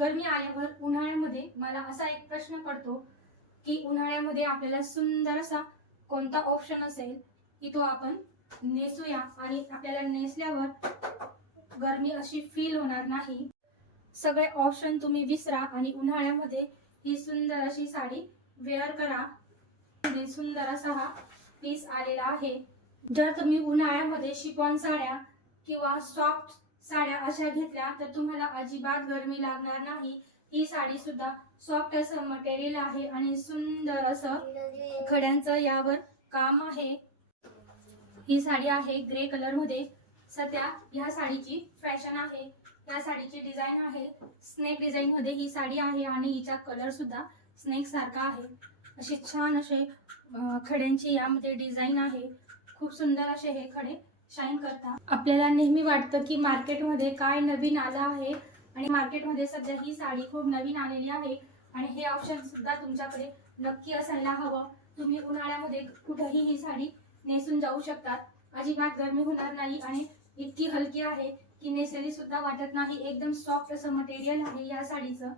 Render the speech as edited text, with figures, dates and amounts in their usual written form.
गरमी आल्यावर उन्हाळ्यामध्ये मला असा एक प्रश्न पडतो की उन्हाळ्यामध्ये आपल्याला सुंदर असा कोणता ऑप्शन असेल की तो आपण नेसूया आणि आपल्याला नेसल्यावर गरमी अशी फील होणार नाही। सगळे ऑप्शन तुम्ही विसरा आणि उन्हाळ्यामध्ये ही सुंदर अशी साडी वेअर करा। सुंदर असा हा पीस आलेला आहे। जर तुम्ही उन्हाळ्यामध्ये शिफॉन साड्या किंवा सॉफ्ट साड्या अशा घेतल्या तर तुम्हाला अजिबात गरमी लागणार नाही। ही साडी सुद्धा सॉफ्ट असं मटेरियल आहे आणि सुंदर असं खड्यांचं यावर काम आहे। ही साडी आहे ग्रे कलर मध्ये। सध्या ह्या साडीची फॅशन आहे। या साडीची डिझाइन आहे स्नेक डिझाइन मध्ये ही साडी आहे आणि हिचा कलर सुद्धा स्नेक सारखा आहे। अशी छान असे खड्यांची यामध्ये डिझाइन आहे। खूप सुंदर असे हे खडे शाईन करतात। आपल्याला नेहमी वाटतं की मार्केटमध्ये काय नवीन आलं आहे आणि मार्केटमध्ये सध्या ही साडी खूप नवीन आलेली आहे आणि हे ऑप्शन सुद्धा तुमच्याकडे नक्की असायला हवं। तुम्ही उन्हाळ्यामध्ये कुठेही ही साडी नेसून जाऊ शकतात। अजिबात गरमी होणार नाही आणि इतकी हलकी आहे की नेसलेली सुद्धा वाटत नाही। एकदम सॉफ्ट असं मटेरियल आहे या साडीचं।